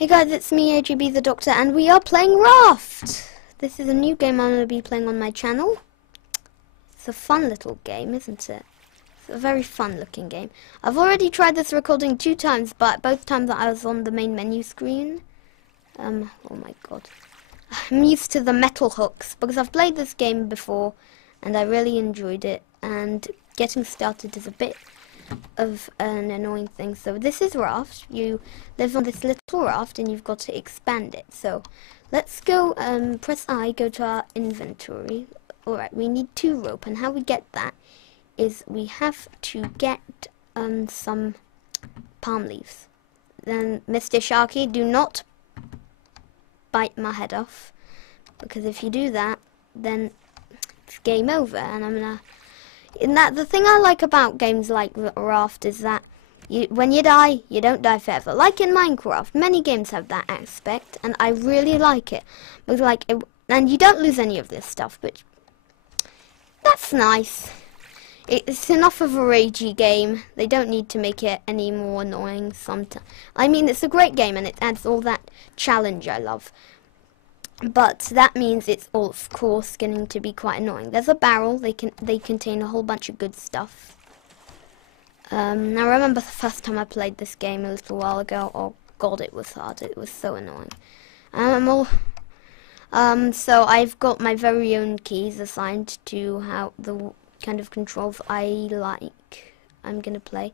Hey guys, it's me, AGB the Doctor, and we are playing Raft! This is a new game I'm going to be playing on my channel. It's a fun little game, isn't it? It's a very fun looking game. I've already tried this recording 2 times, but both times I was on the main menu screen. Oh my god. I'm used to the metal hooks, because I've played this game before, and I really enjoyed it, and getting started is a bit of an annoying thing. So this is Raft. You live on this little raft and you've got to expand it. So let's go, press I, go to our inventory. Alright, we need 2 rope, and how we get that is we have to get some palm leaves. Then, Mr. Sharky, do not bite my head off, because if you do that, then it's game over, and I'm gonna... the thing I like about games like Raft is that when you die, you don't die forever. Like in Minecraft, many games have that aspect, and I really like it. Because and you don't lose any of this stuff, but that's nice. It's enough of a ragey game. They don't need to make it any more annoying sometimes. I mean, it's a great game, and it adds all that challenge I love. But that means it's all, of course, getting to be quite annoying. There's a barrel. They contain a whole bunch of good stuff. Now, I remember the first time I played this game a little while ago. Oh god, it was hard. It was so annoying. So I've got my very own keys assigned to how the kind of controls I'm gonna play.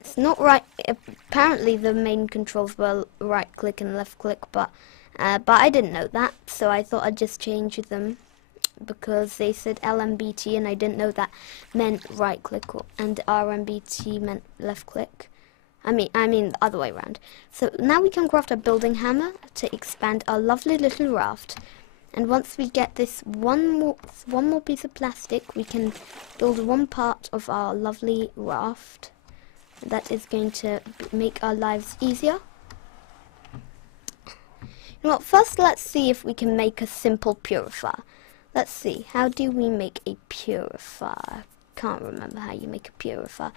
It's not right. Apparently, the main controls were right click and left click, but I didn't know that, so I thought I'd just change them because they said LMBT, and I didn't know that meant right click, and RMBT meant left click. I mean the other way around. So now we can craft a building hammer to expand our lovely little raft. And once we get this one more piece of plastic, we can build one part of our lovely raft. That is going to make our lives easier. You know what, first let's see if we can make a simple purifier. Let's see, how do we make a purifier? Can't remember how you make a purifier.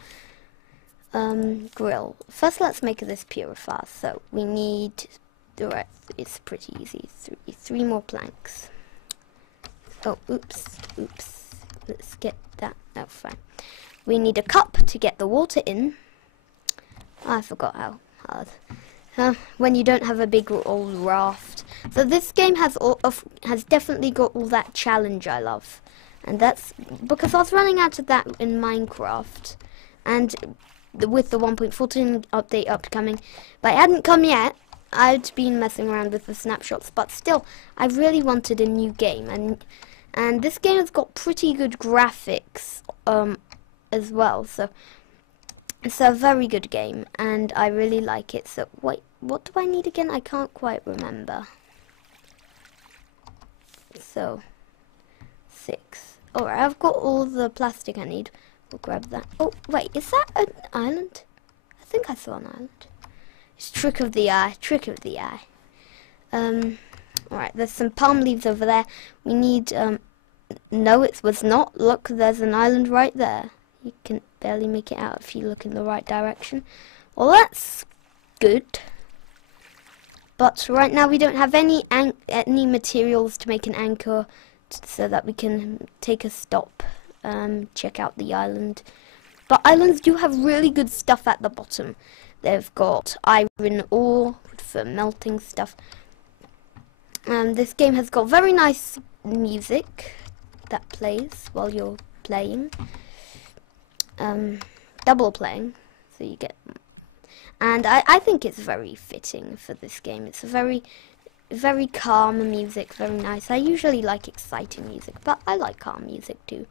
Grill. First let's make this purifier. So we need, alright, it's pretty easy, 3 more planks. Oh, oops. Let's get that, oh fine. We need a cup to get the water in. I forgot how hard. When you don't have a big old raft. So this game has definitely got all that challenge I love, and that's because I was running out of that in Minecraft, and with the 1.14 update upcoming, but it hadn't come yet. I'd been messing around with the snapshots, but still, I really wanted a new game, and this game has got pretty good graphics as well. So. It's a very good game, and I really like it. So, wait, what do I need again? I can't quite remember. So, 6. Alright, I've got all the plastic I need. We'll grab that. Oh, wait, is that an island? I think I saw an island. It's trick of the eye, Alright, there's some palm leaves over there. We need, no, it was not. Look, there's an island right there. You can barely make it out if you look in the right direction. Well, that's good. But right now we don't have any materials to make an anchor, so that we can take a stop, check out the island. But islands do have really good stuff at the bottom. They've got iron ore for melting stuff. This game has got very nice music that plays while you're playing. Double playing, so you get, and I think it's very fitting for this game. It's a very calm music, very nice. I usually like exciting music, but I like calm music too.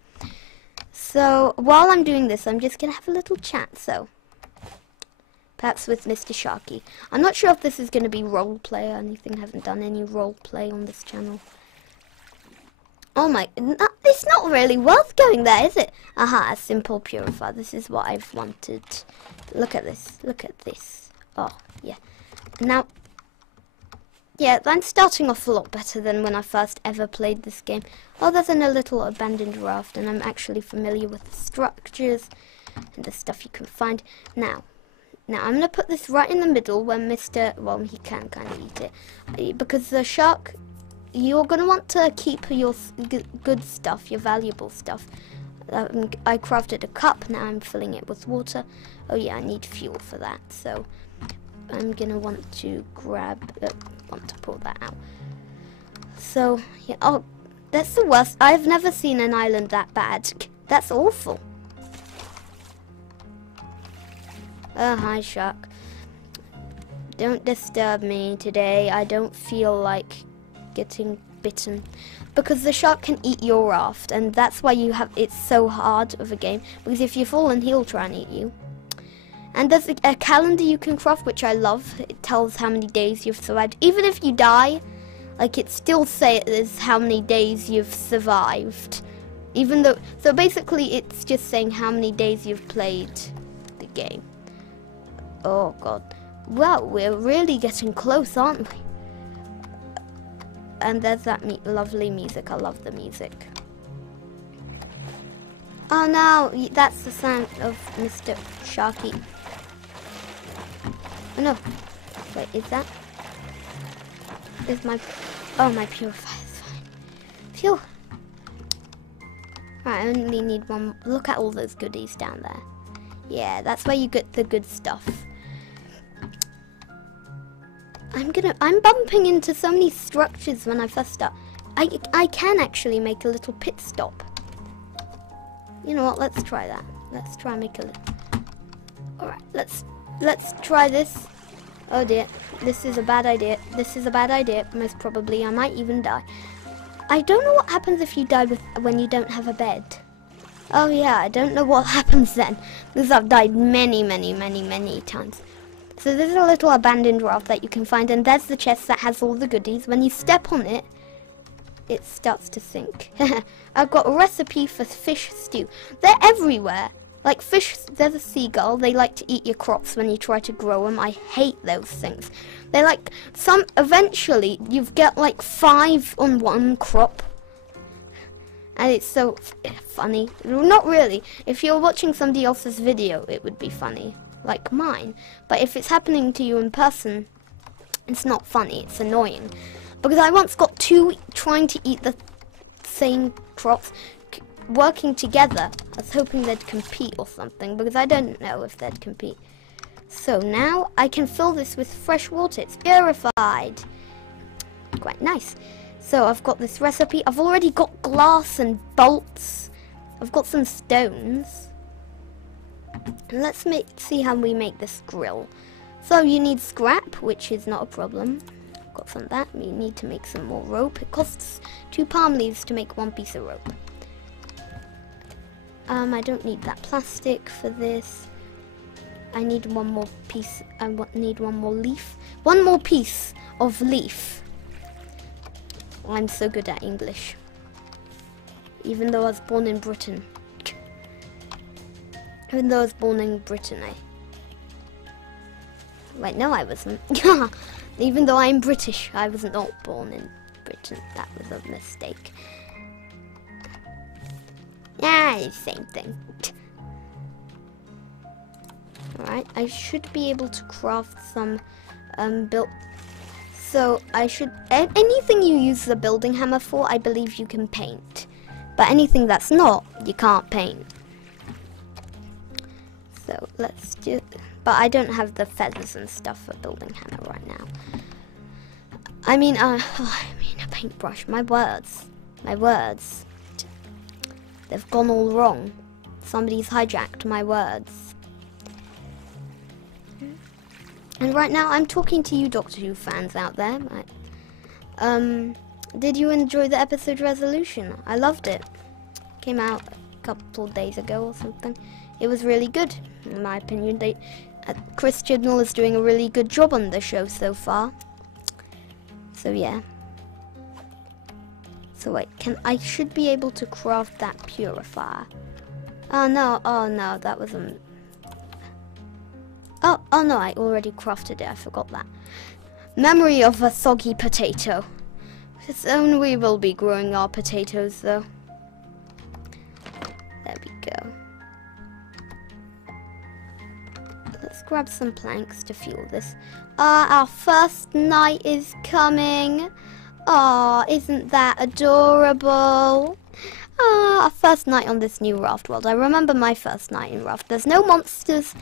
So while I'm doing this, I'm just gonna have a little chat, so perhaps with Mr. Sharky. I'm not sure if this is gonna be roleplay or anything. I haven't done any roleplay on this channel. Oh my, it's not really worth going there, is it? Aha, a simple purifier. This is what I've wanted. Look at this. Oh, yeah. Now, yeah, I'm starting off a lot better than when I first ever played this game. Oh, there's a little abandoned raft, and I'm actually familiar with the structures and the stuff you can find. Now, Now I'm going to put this right in the middle where well, he can kind of eat it. Because the shark, you're going to want to keep your good stuff, your valuable stuff. I crafted a cup, now I'm filling it with water. Oh yeah, I need fuel for that. So I'm going to want to pull that out. So, yeah, oh, that's the worst. I've never seen an island that bad. That's awful. Oh, hi, shark. Don't disturb me today. I don't feel like getting bitten. Because the shark can eat your raft, and that's why it's so hard of a game. Because if you fall, he'll try and eat you. And there's a calendar you can craft, which I love. It tells how many days you've survived. Even if you die, like, it still says how many days you've survived. Even though, so basically it's just saying how many days you've played the game. Oh god. Well, we're really getting close, aren't we? And there's that lovely music. I love the music. Oh no, that's the sound of Mr. Sharky. Oh no. Wait, is that? Is my... Oh, my purifier's fine. Phew. Right, I only need one. Look at all those goodies down there. Yeah, that's where you get the good stuff. I'm bumping into so many structures when I first start. I can actually make a little pit stop. You know what, let's try that. Let's try and make a little... Alright, let's try this. Oh dear, this is a bad idea. This is a bad idea. Most probably I might even die. I don't know what happens if you die when you don't have a bed. Oh yeah, I don't know what happens then. Because I've died many times. So there's a little abandoned raft that you can find, and there's the chest that has all the goodies. When you step on it, it starts to sink. I've got a recipe for fish stew. They're everywhere. Like fish, there's a seagull. They like to eat your crops when you try to grow them. I hate those things. They're like, eventually you get like 5 on one crop. And it's so funny. Not really. If you're watching somebody else's video, it would be funny. Like mine. But if it's happening to you in person, it's not funny. It's annoying. Because I once got 2 trying to eat the same crops, working together. I was hoping they'd compete or something, because I don't know if they'd compete. So now I can fill this with fresh water. It's purified. Quite nice. So I've got this recipe. I've already got glass and bolts. I've got some stones. And let's see how we make this grill. So you need scrap, which is not a problem. Got some of that. You need to make some more rope. It costs 2 palm leaves to make 1 piece of rope. I don't need that plastic for this. I need 1 more piece. I need 1 more leaf. 1 more piece of leaf. I'm so good at English. Even though I was born in Britain. Even though I was born in Britain, Wait, no I wasn't. Even though I'm British, I was not born in Britain. That was a mistake. Yeah, same thing. Alright, I should be able to craft some So I should... Anything you use the building hammer for, I believe you can paint. But anything that's not, you can't paint. So let's do... But I don't have the feathers and stuff for building hammer right now. I mean a paintbrush. My words. They've gone all wrong. Somebody's hijacked my words. And right now I'm talking to you Doctor Who fans out there. Did you enjoy the episode resolution? I loved it. Came out a couple days ago or something. It was really good, in my opinion. Chris Chibnall is doing a really good job on the show so far. So yeah. So wait, I should be able to craft that purifier. Oh no, that was a... Oh no, I already crafted it, I forgot that. Memory of a soggy potato. Soon we will be growing our potatoes though. There we go. Let's grab some planks to fuel this. Our first night is coming. Ah, isn't that adorable? Ah, our first night on this new Raft world. I remember my first night in Raft. There's no monsters.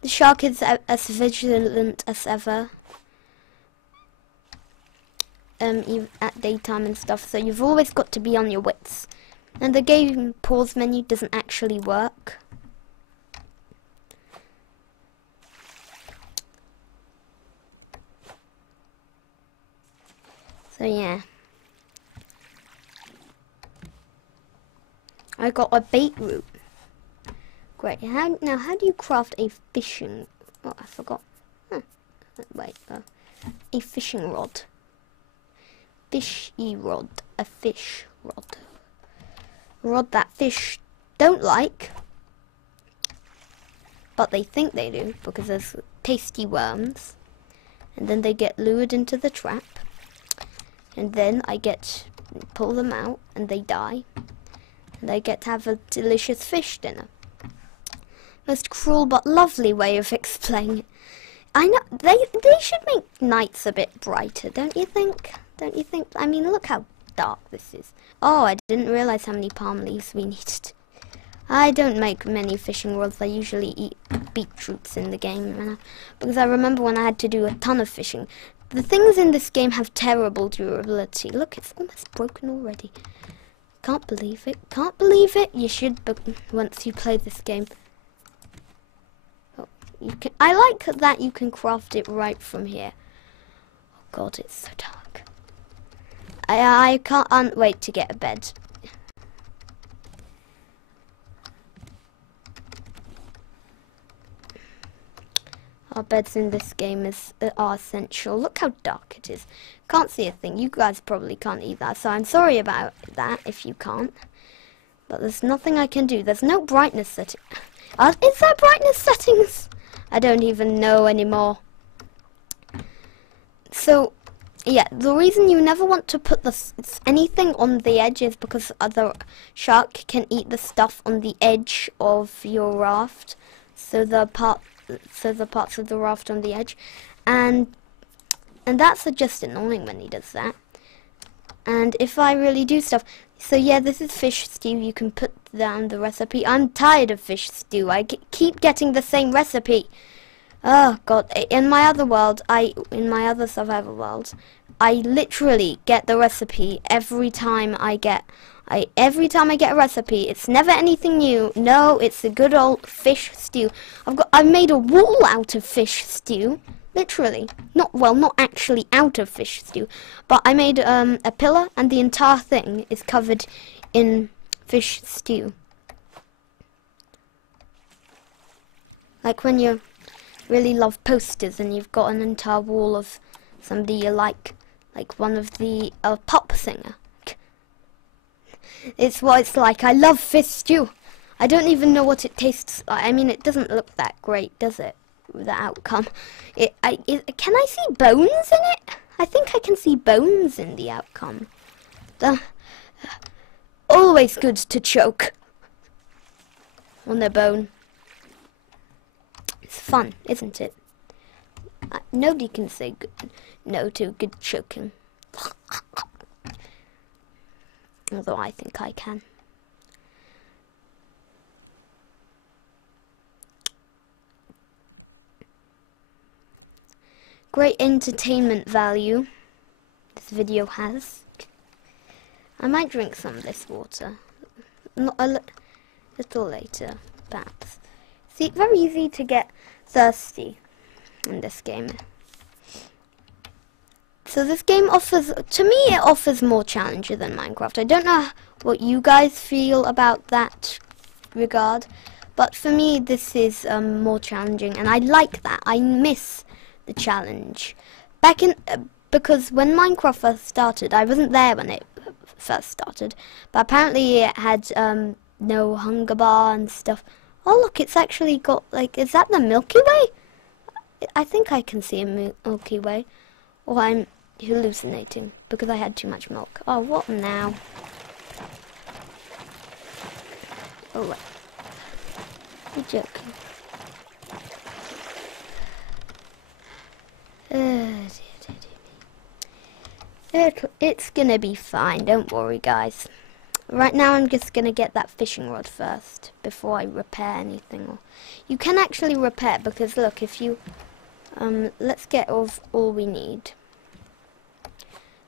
The shark is as vigilant as ever. Even at daytime and stuff, so you've always got to be on your wits. And the game pause menu doesn't actually work. So yeah. I got a bait route. Great. Now how do you craft a fishing... Oh, I forgot. Wait. A fishing rod. Fishy rod. A fish rod. A rod that fish don't like. But they think they do, because there's tasty worms. And then they get lured into the trap. And then I pull them out, and they die. And I get to have a delicious fish dinner. Most cruel but lovely way of explaining it. I know, they should make nights a bit brighter, don't you think? Don't you think? I mean, look how dark this is. Oh, I didn't realize how many palm leaves we needed. I don't make many fishing rods. I usually eat beetroots in the game. Because I remember when I had to do a ton of fishing. The things in this game have terrible durability. Look, it's almost broken already. Can't believe it. Can't believe it. You should, but once you play this game. Oh, I like that you can craft it right from here. Oh God, it's so dark. I can't wait to get a bed. Our beds in this game are essential. Look how dark it is. Can't see a thing. You guys probably can't either, so I'm sorry about that if you can't. But there's nothing I can do. There's no brightness setting. Is there brightness settings? I don't even know anymore. So, yeah, the reason you never want to put anything on the edge is because the shark can eat the stuff on the edge of your raft. So the parts of the raft on the edge, and that's just annoying when he does that. And if I really do stuff, so yeah, this is fish stew. You can put down the recipe. I'm tired of fish stew. I keep getting the same recipe. Oh God! In my other world, in my other survival worlds, I literally get the recipe every time I get. Every time I get a recipe, it's never anything new. No, it's a good old fish stew. I've made a wall out of fish stew, literally. Not actually out of fish stew, but I made a pillar, and the entire thing is covered in fish stew. Like when you really love posters and you've got an entire wall of somebody you like one of the pop singer. It's what it's like. I love fish stew. I don't even know what it tastes like. I mean, it doesn't look that great, does it? The outcome. Can I see bones in it? I think I can see bones in the outcome. Always good to choke on a bone. It's fun, isn't it? Nobody can say no to good choking. Although I think I can. Great entertainment value this video has. I might drink some of this water. Not a little later, perhaps. See, very easy to get thirsty in this game. So this game offers, to me, it offers more challenge than Minecraft. I don't know what you guys feel about that regard, but for me, this is more challenging, and I like that. I miss the challenge. Because when Minecraft first started, I wasn't there when it first started, but apparently it had no hunger bar and stuff. Oh look, it's actually got, like, is that the Milky Way? I think I can see a Milky Way. Or I'm hallucinating because I had too much milk. Oh, what now? Oh, wait. You're joking. It's gonna be fine, don't worry guys. Right now I'm just gonna get that fishing rod first before I repair anything. You can actually repair, because look, if you let's get all we need.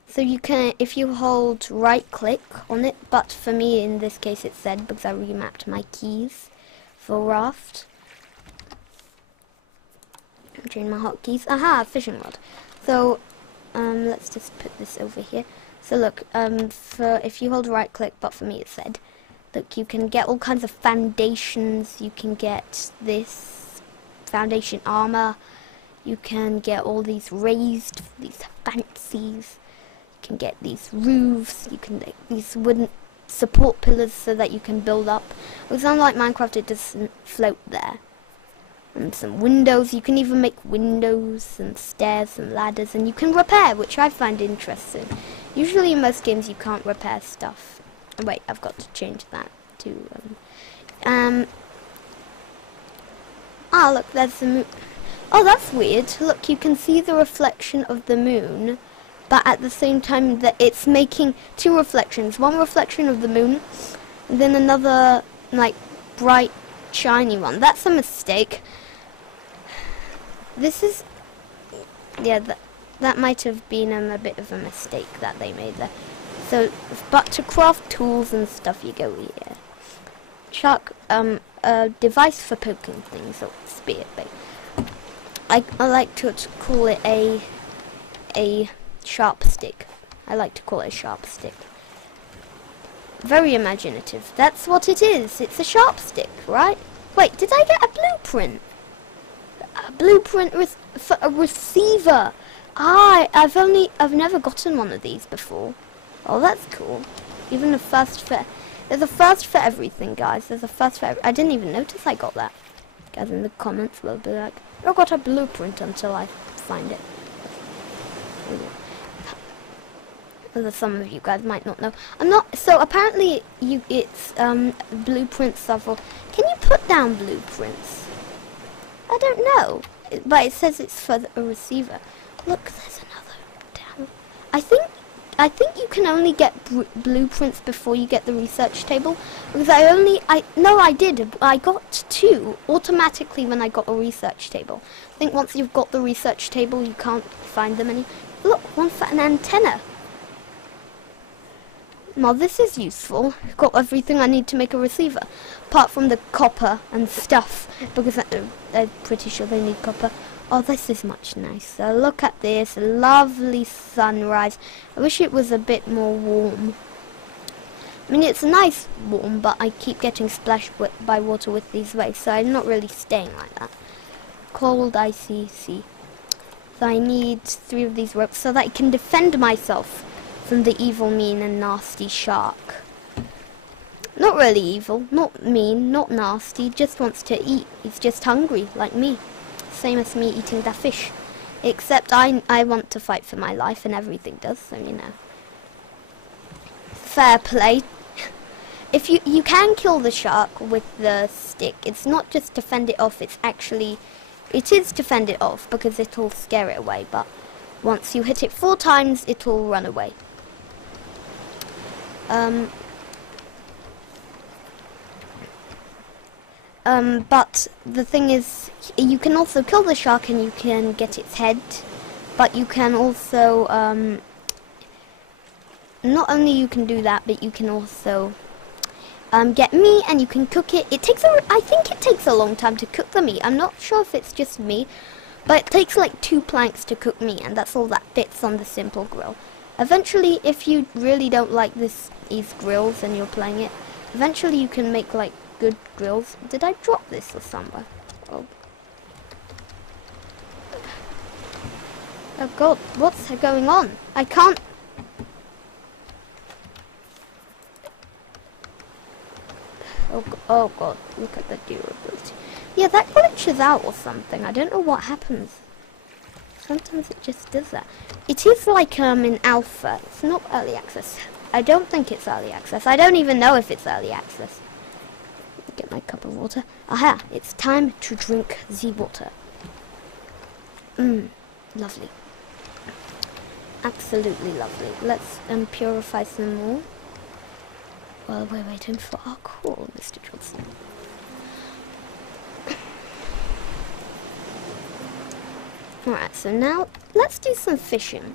So you can, if you hold right click on it, but for me in this case it said, because I remapped my keys for Raft during my hotkeys. Aha, fishing rod. So let's just put this over here. So look, for if you hold right click, but for me it said, look, you can get all kinds of foundations. You can get this foundation armor. You can get all these raised, these fancies. You can get these roofs. You can get these wooden support pillars so that you can build up. Because unlike Minecraft, it doesn't float there. And some windows. You can even make windows and stairs and ladders, and you can repair, which I find interesting. Usually in most games you can't repair stuff. Wait, I've got to change that to ah, look, there's the moon. Oh, that's weird. Look, you can see the reflection of the moon, but at the same time that it's making two reflections. One reflection of the moon, and then another like bright shiny one. That's a mistake. This is, yeah, that might have been a bit of a mistake that they made there. So, but to craft tools and stuff, you go here. Shark, a device for poking things, or spear bait. I like to call it a sharp stick. I like to call it a sharp stick. Very imaginative. That's what it is. It's a sharp stick, right? Wait, did I get a blueprint? A blueprint for a receiver. Ah, I've never gotten one of these before. Oh, that's cool. Even a first for, there's a first for everything, guys. There's a first for I didn't even notice I got that. Guys in the comments will be like, I got a blueprint until I find it. Some of you guys might not know. I'm not, so apparently it's blueprints several. Can you put down blueprints? I don't know, but it says it's for a receiver. Look, there's another down. I think you can only get blueprints before you get the research table, because I did. I got two automatically when I got a research table. I think once you've got the research table, you can't find them any. Look, one for an antenna. Now this is useful. I've got everything I need to make a receiver, apart from the copper and stuff, because I'm pretty sure they need copper. Oh, this is much nicer. Look at this lovely sunrise. I wish it was a bit more warm. I mean, it's nice warm, but I keep getting splashed by water with these waves, so I'm not really staying like that. Cold, icy sea. So I need 3 of these ropes so that I can defend myself from the evil, mean and nasty shark. Not really evil, not mean, not nasty, just wants to eat. He's just hungry, like me. Same as me eating that fish. Except I want to fight for my life, and everything does, so you know. Fair play. If you can kill the shark with the stick, it's not just to fend it off, it is to fend it off, because it'll scare it away, but once you hit it 4 times, it'll run away. But the thing is, you can also kill the shark and you can get its head, but you can also, not only you can do that, but you can also get meat and you can cook it. I think it takes a long time to cook the meat. I'm not sure if it's just me, but it takes like 2 planks to cook meat, and that's all that fits on the simple grill. Eventually, if you really don't like these grills and you're playing it, eventually you can make like good grills. Did I drop this or somewhere? Oh god, what's going on? I can't. Oh god, look at the durability. Yeah, that glitches out or something. I don't know what happens. Sometimes it just does that. It is like in alpha. It's not early access. I don't think it's early access. I don't even know if it's early access. Get my cup of water. Aha, it's time to drink the water. Lovely. absolutely lovely. Let's purify some more. Well, we're waiting for our call, Mr. Johnson. Alright, so now let's do some fishing.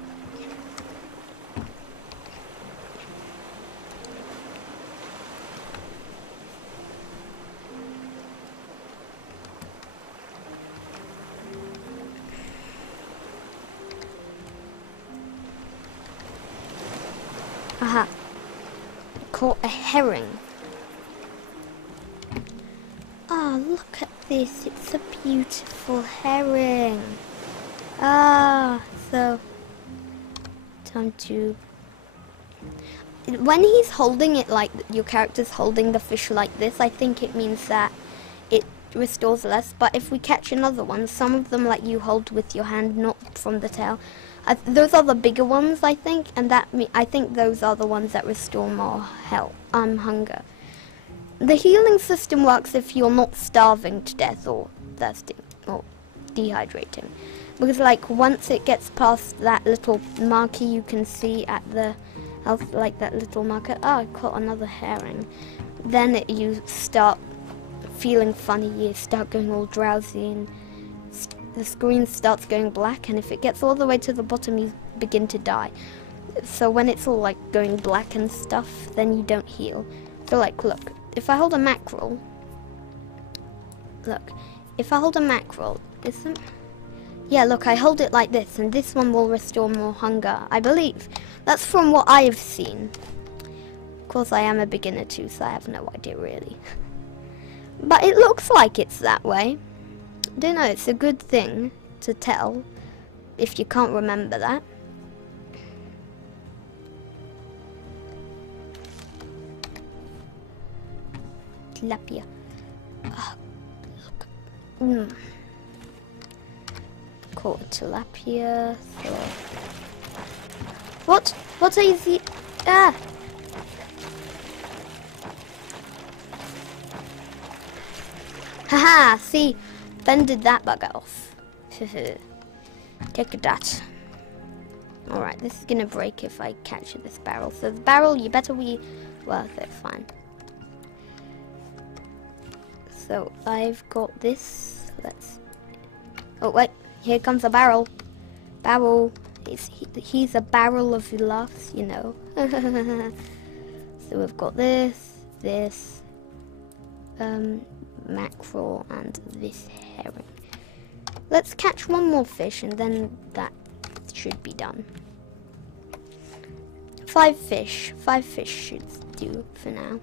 Aha. Caught a herring. Ah, look at this. It's a beautiful herring. Ah, so time to... When he's holding it like your character's holding the fish like this, I think it means that it restores less. But if we catch another one, some of them like you hold with your hand, not from the tail. Those are the bigger ones, I think, and I think those are the ones that restore more hunger. The healing system works if you're not starving to death or thirsty or dehydrating, because like once it gets past that little marker you can see at the health, like that little marker. Oh, I caught another herring. Then you start feeling funny. You start going all drowsy and the screen starts going black, and if it gets all the way to the bottom you begin to die. So when it's all like going black and stuff, then you don't heal. So like look, if I hold a mackerel, yeah, look, I hold it like this and this one will restore more hunger, I believe. That's from what I've seen. Of course I am a beginner too, so I have no idea really. But it looks like it's that way. I don't know, it's a good thing to tell if you can't remember that. Tilapia. Oh, look. Caught a tilapia. So. What? What is he? Ah! Haha! See, fended that bugger off. Take that. Alright, this is gonna break if I catch this barrel. So the barrel, you better be worth it. Fine. So I've got this. Let's. Oh wait, here comes a barrel. Barrel. He's a barrel of laughs, you know. So we've got this, mackerel, and this herring. Let's catch one more fish, and then that should be done. 5 fish. 5 fish should do for now.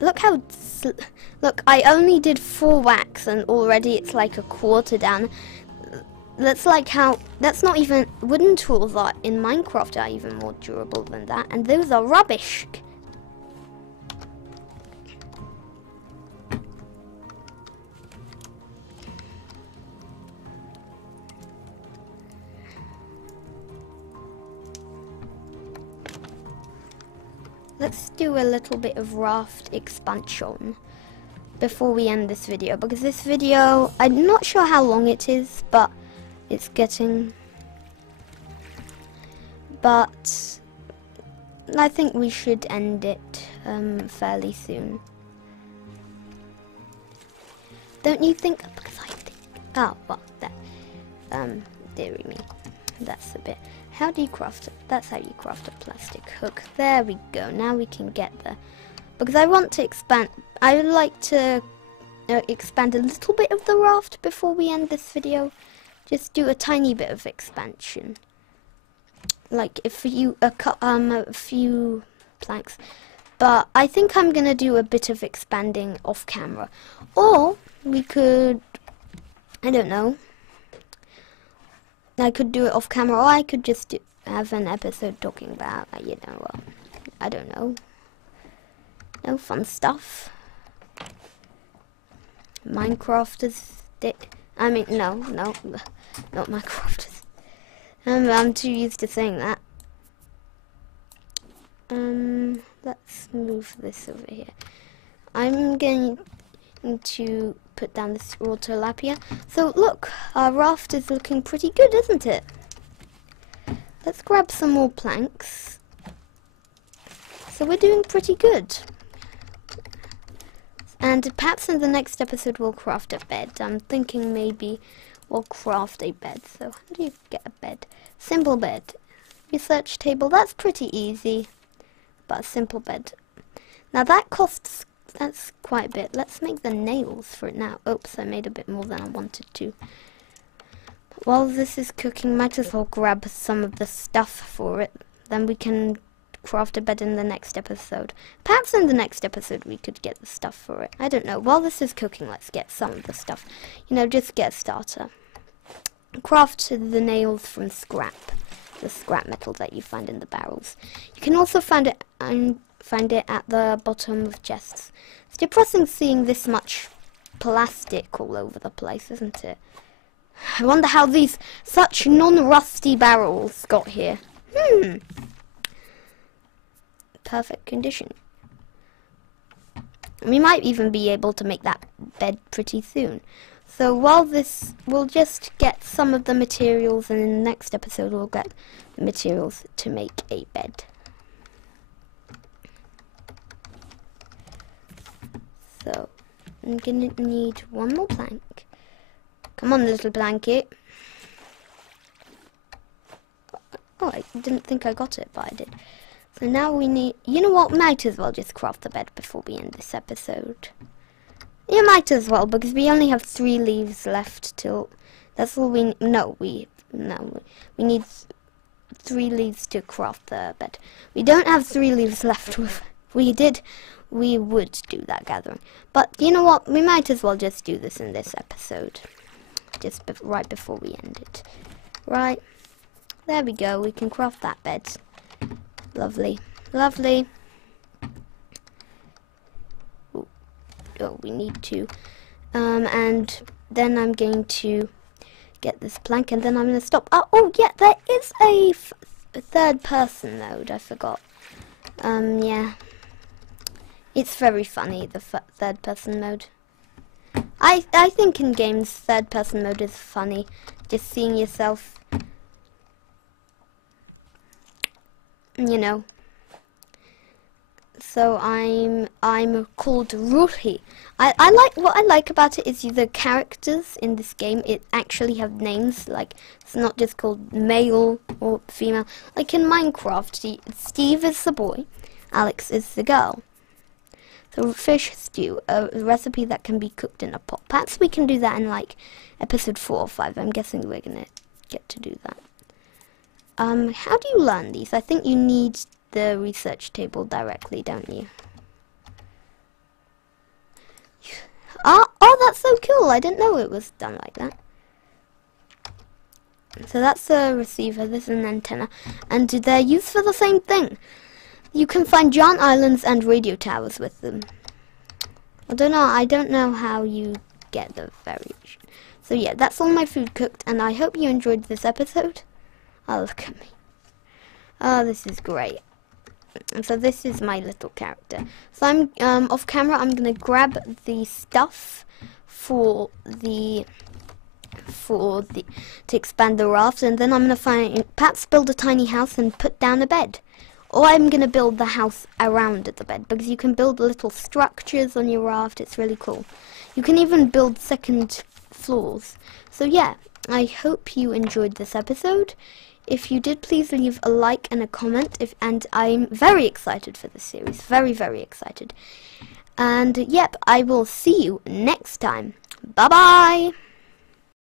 Look how... Look, I only did 4 whacks and already it's like a quarter down. That's like how... That's not even... Wooden tools are in Minecraft are even more durable than that. And those are rubbish. Let's do a little bit of Raft expansion before we end this video, because this video, I'm not sure how long it is, but it's getting... But I think we should end it fairly soon. Don't you think? Because I think... Oh, well, that... dearie me. That's a bit... How do you craft it? That's how you craft a plastic hook. There we go. Now we can get there. Because I want to expand... I would like to expand a little bit of the raft before we end this video. Just do a tiny bit of expansion. Like a few planks. But I think I'm going to do a bit of expanding off camera. Or we could... I don't know. I could do it off camera, or I could just have an episode talking about, you know, I don't know. No fun stuff. Minecrafters. I mean, no, not Minecrafters. I'm too used to saying that. Let's move this over here. I'm going to put down this raw tilapia. So look, our raft is looking pretty good, isn't it? let's grab some more planks. So we're doing pretty good. And perhaps in the next episode we'll craft a bed. I'm thinking maybe we'll craft a bed. So how do you get a bed? Simple bed. Research table, that's pretty easy. But a simple bed. Now that costs, that's quite a bit. Let's make the nails for it now. Oops, I made a bit more than I wanted to. While this is cooking, might as well grab some of the stuff for it. Then we can craft a bed in the next episode. Perhaps in the next episode we could get the stuff for it. I don't know. While this is cooking, let's get some of the stuff. You know, just get a starter. Craft the nails from scrap. The scrap metal that you find in the barrels. You can also find it at the bottom of chests. It's depressing seeing this much plastic all over the place, isn't it? I wonder how these such non-rusty barrels got here. Perfect condition. We might even be able to make that bed pretty soon. So while this, we'll just get some of the materials, and in the next episode we'll get the materials to make a bed. So I'm gonna need one more plank. Come on, little blanket. Oh, I didn't think I got it, but I did. So now we need, you know what, might as well just craft the bed before we end this episode. You might as well, because we only have 3 leaves left till, that's all we, we need 3 leaves to craft the bed. We don't have 3 leaves left. We would do that gathering. But you know what, we might as well just do this in this episode. Just right before we end it. Right, there we go, we can craft that bed. Lovely, lovely. Ooh. Oh, we need to. And then I'm going to get this plank, and then I'm going to stop. Oh, yeah, there is a third person mode, I forgot. Yeah. It's very funny, the third person mode. I think in games, third person mode is funny. Just seeing yourself, you know. So I'm called Ruhi. I like, what I like about it is the characters in this game, it actually have names. Like, it's not just called male or female. Like in Minecraft, Steve is the boy, Alex is the girl. So fish stew, a recipe that can be cooked in a pot. Perhaps we can do that in like episode 4 or 5. I'm guessing we're gonna get to do that. How do you learn these? I think you need the research table directly, don't you? Oh, that's so cool. I didn't know it was done like that. So that's a receiver, this is an antenna, and they're used for the same thing. You can find giant islands and radio towers with them. I don't know how you get the variation. So yeah, that's all my food cooked, and I hope you enjoyed this episode. Oh, look at me. Oh, this is great. And so this is my little character. So I'm off camera. I'm gonna grab the stuff to expand the raft, and then I'm gonna perhaps build a tiny house and put down a bed. Or I'm gonna build the house around the bed, because you can build little structures on your raft. It's really cool. You can even build second floors. So yeah, I hope you enjoyed this episode. If you did, please leave a like and a comment. And I'm very excited for this series. Very, very excited. And yep, I will see you next time. Bye-bye!